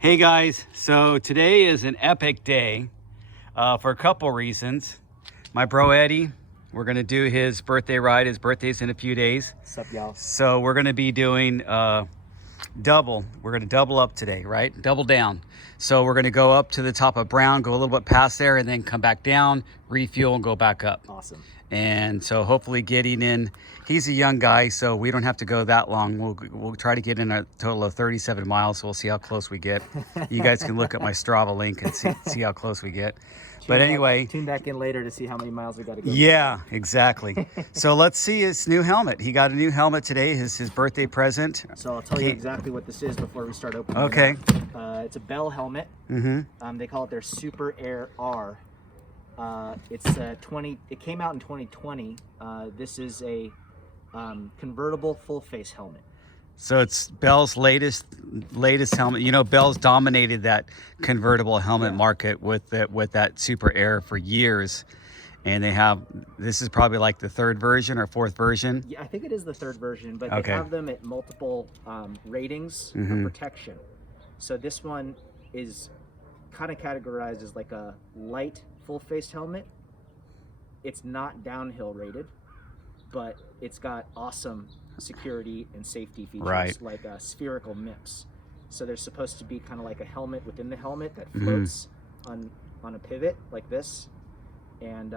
Hey guys, so today is an epic day for a couple reasons. My bro Eddie, we're gonna do his birthday ride. His birthday's in a few days. What's up, y'all? So we're gonna be doing double. We're gonna double up today, right? Double down. So we're gonna go up to the top of Brown, go a little bit past there, and then come back down, refuel, and go back up. Awesome. And so hopefully getting in, he's a young guy, so we don't have to go that long. We'll try to get in a total of 37 miles, so we'll see how close we get. You guys can look at my Strava link and see how close we get. But anyway, tune back in later to see how many miles we got to go. Yeah, exactly. So let's see his new helmet. He got a new helmet today, his birthday present. So I'll tell you exactly what this is before we start opening. Okay. It's a Bell helmet. They call it their Super Air R. It came out in 2020. This is a convertible full face helmet. So it's Bell's latest helmet. You know, Bell's dominated that convertible helmet market with that Super Air for years, and this is probably like the third version or fourth version. Yeah, I think it is the third version, but they have them at multiple ratings of protection. So this one is kind of categorized as like a light full face helmet. It's not downhill rated, but it's got awesome security and safety features, like spherical MIPS. So there's supposed to be kind of like a helmet within the helmet that floats on a pivot like this, and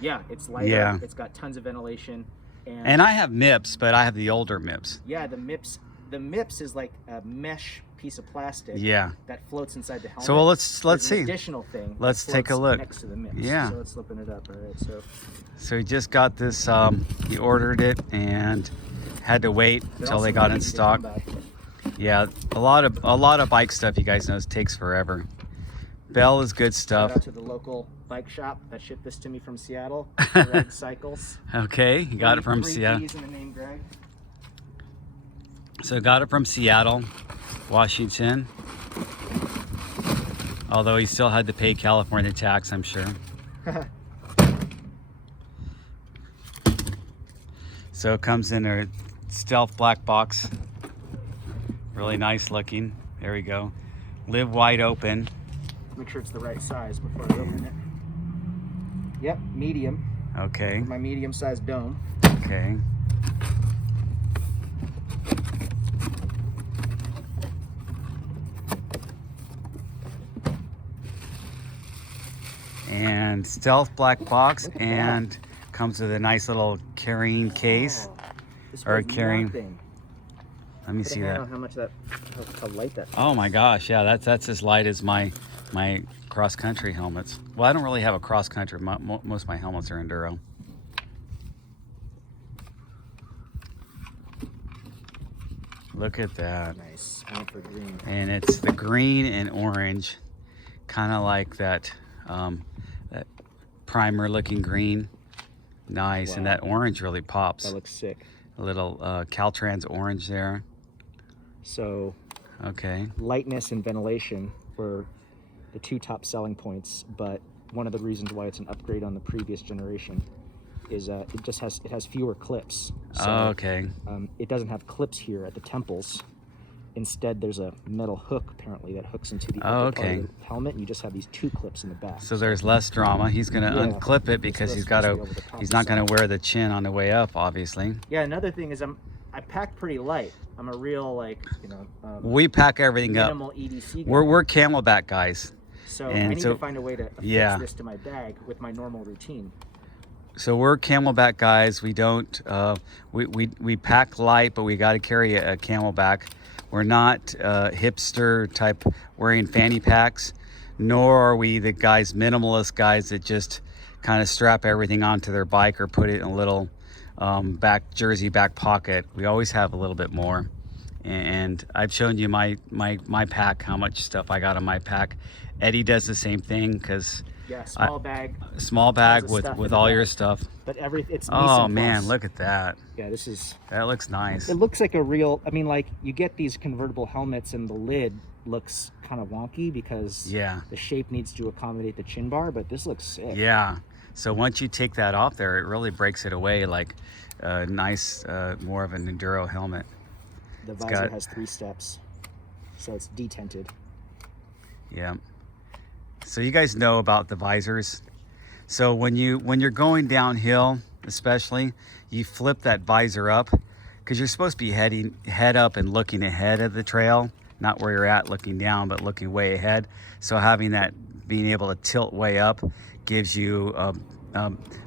yeah, it's lighter. Yeah. It's got tons of ventilation, and I have MIPS, but I have the older MIPS. Yeah, the MIPS is like a mesh piece of plastic that floats inside the helmet. So let's see. Additional thing. Let's take a look. Next to the MIPS. Yeah. So let's open it up. All right. So he just got this. He ordered it and had to wait until they got in stock. Yeah, a lot of bike stuff, you guys know, takes forever. Bell is good stuff. Shout out to the local bike shop that shipped this to me from Seattle. Greg Cycles. Okay, you got it from Seattle. P's in the name Greg. So got it from Seattle, Washington. Although he still had to pay California tax, I'm sure. So it comes in a stealth black box. Really nice looking. There we go. Live wide open. Make sure it's the right size before I open it. Yep, medium. Okay. My medium-sized dome. Okay. And stealth black box, and comes with a nice little carrying case or carrying thing. Let me see that. How light that is. Oh my gosh, yeah, that's as light as my cross country helmets. Well, I don't really have a cross country. Most of my helmets are enduro. Look at that. Nice. One for green. And it's the green and orange, kind of like that that primer looking green. Nice. Wow. And that orange really pops. That looks sick. A little Caltrans orange there. So okay, lightness and ventilation were the two top selling points, but one of the reasons why it's an upgrade on the previous generation is it has fewer clips. So, okay. It doesn't have clips here at the temples. Instead, there's a metal hook apparently that hooks into the upper part of the helmet, and you just have these two clips in the back. So there's less drama. He's gonna unclip it because he's not gonna wear the chin on the way up, obviously. Yeah. Another thing is I pack pretty light. I'm a real we pack everything up. Minimal EDC guy. We're Camelback guys. So I need to find a way to fix this to my bag with my normal routine. So we're Camelback guys. We don't we pack light, but we got to carry a Camelback. We're not hipster type wearing fanny packs, nor are we the minimalist guys that just kind of strap everything onto their bike or put it in a little jersey back pocket. We always have a little bit more. And I've shown you my pack, how much stuff I got in my pack. Eddie does the same thing because small bag with all your stuff. But it's oh man, look at that. Yeah, that looks nice. It looks like a real, I mean, like you get these convertible helmets and the lid looks kind of wonky because the shape needs to accommodate the chin bar, but this looks sick. Yeah. So once you take that off there, it really breaks it away like a nice, more of an enduro helmet. The visor has 3 steps. So it's detented. Yeah. So you guys know about the visors. So when you're going downhill, especially, you flip that visor up because you're supposed to be head up and looking ahead of the trail, not where you're at looking down, but looking way ahead. So having that, being able to tilt way up, gives you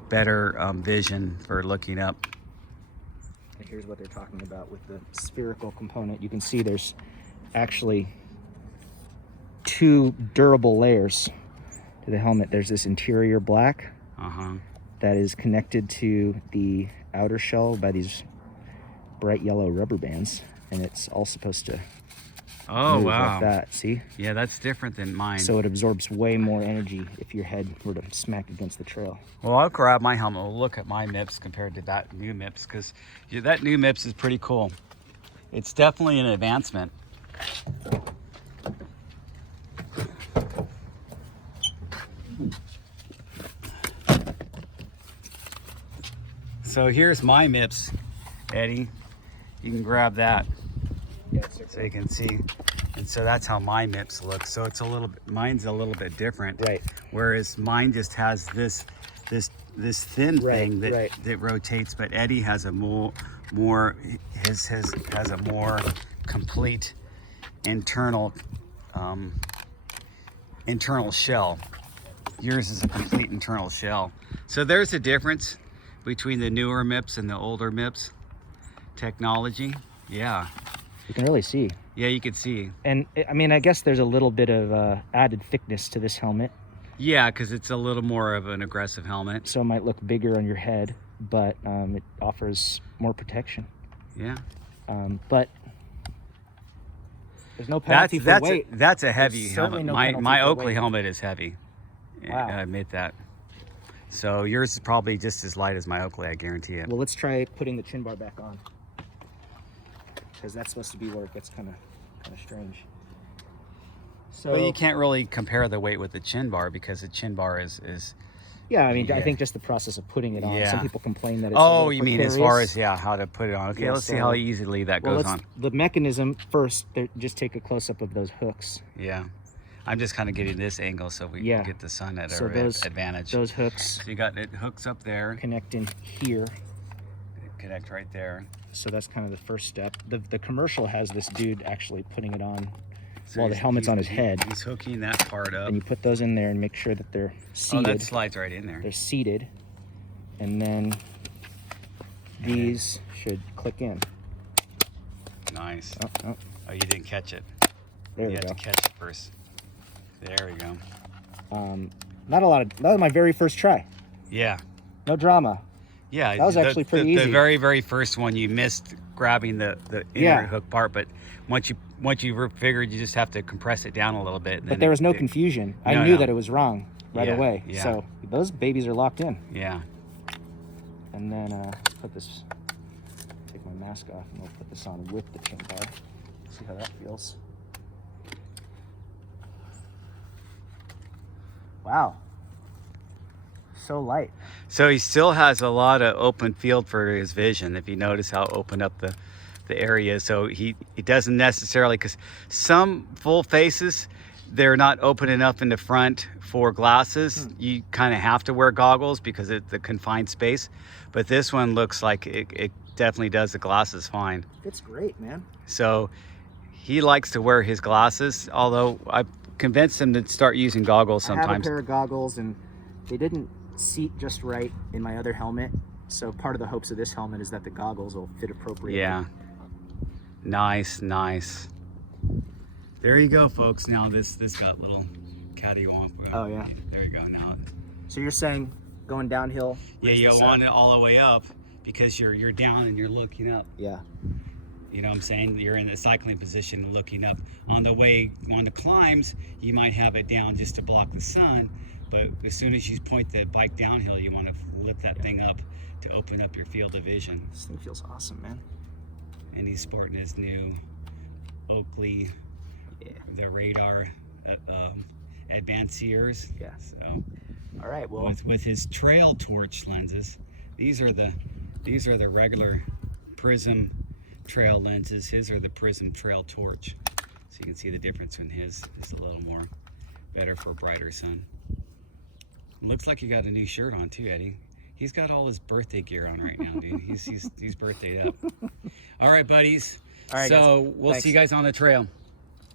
better vision for looking up. And here's what they're talking about with the spherical component. You can see there's actually 2 durable layers to the helmet. There's this interior black that is connected to the outer shell by these bright yellow rubber bands, and it's all supposed to move like that. See? Yeah, that's different than mine. So it absorbs way more energy if your head were to smack against the trail. Well, I'll grab my helmet. We'll look at my MIPS compared to that new MIPS, because that new MIPS is pretty cool. It's definitely an advancement. So here's my MIPS, Eddie. You can grab that, so you can see. And so that's how my MIPS looks. So it's a little bit, mine's a little bit different. Right. Whereas mine just has this thin thing that rotates, but Eddie has a his has a more complete internal shell. Yours is a complete internal shell. So there's a difference between the newer MIPS and the older MIPS technology. Yeah. You can really see. Yeah, you can see. And I mean, I guess there's a little bit of added thickness to this helmet. Yeah, because it's a little more of an aggressive helmet. So it might look bigger on your head, but it offers more protection. Yeah. But there's no penalty for weight. That's a heavy helmet. No my Oakley helmet is heavy. Wow. I admit that. So yours is probably just as light as my Oakley, I guarantee it. Well, let's try putting the chin bar back on, because that's supposed to be where it gets kind of strange. So well, you can't really compare the weight with the chin bar, because the chin bar is yeah, I mean, I think just the process of putting it on. Yeah. Some people complain that it's you mean as far as how to put it on. Okay, Yeah, let's see how easily that goes on. The mechanism first, just take a close-up of those hooks. Yeah. I'm just kind of getting this angle so we can get the sun at our advantage. Those hooks. So you got it hooks up there. Connect in here. Connect right there. So that's kind of the first step. The commercial has this dude actually putting it on while the helmet's on his head. He's hooking that part up. And you put those in there and make sure that they're seated. Oh, that slides right in there. They're seated. And then these should click in. Nice. Oh, you didn't catch it. There we You go. have to catch it first. There we go. That was my very first try. Yeah. No drama. Yeah. That was actually pretty easy. The very first one, you missed grabbing the inner hook part, but once you figured, you just have to compress it down a little bit. But there was no confusion. I knew that it was wrong right away. Yeah. So those babies are locked in. Yeah. And then let's put this, take my mask off, and we'll put this on with the chin bar. See how that feels. Wow. So light. So he still has a lot of open field for his vision. If you notice how open up the area, so he doesn't necessarily, because some full faces, they're not open enough in the front for glasses. You kind of have to wear goggles because it's the confined space. But this one looks like it definitely does the glasses fine. It's great, man. So he likes to wear his glasses, although I've convinced him to start using goggles sometimes. I have a pair of goggles, and they didn't seat just right in my other helmet. So part of the hopes of this helmet is that the goggles will fit appropriately. Yeah. Nice, nice. There you go, folks. Now this got a little cattywomp. Oh yeah. There you go. Now. So you're saying going downhill? Yeah, you want it all the way up because you're down and you're looking up. Yeah. You know what I'm saying? You're in the cycling position looking up. On the climbs, you might have it down just to block the sun, but as soon as you point the bike downhill, you want to lift that thing up to open up your field of vision. This thing feels awesome, man. And he's sporting his new Oakley, the radar advanciers. Yeah. So, all right. Well, with his trail torch lenses, these are the regular prism trail lenses. His are the prism trail torch. So you can see the difference in his is a little more better for a brighter sun. Looks like you got a new shirt on too, Eddie. He's got all his birthday gear on right now, dude. He's birthdayed up. All right, buddies. All right, so guys. we'll Thanks. see you guys on the trail.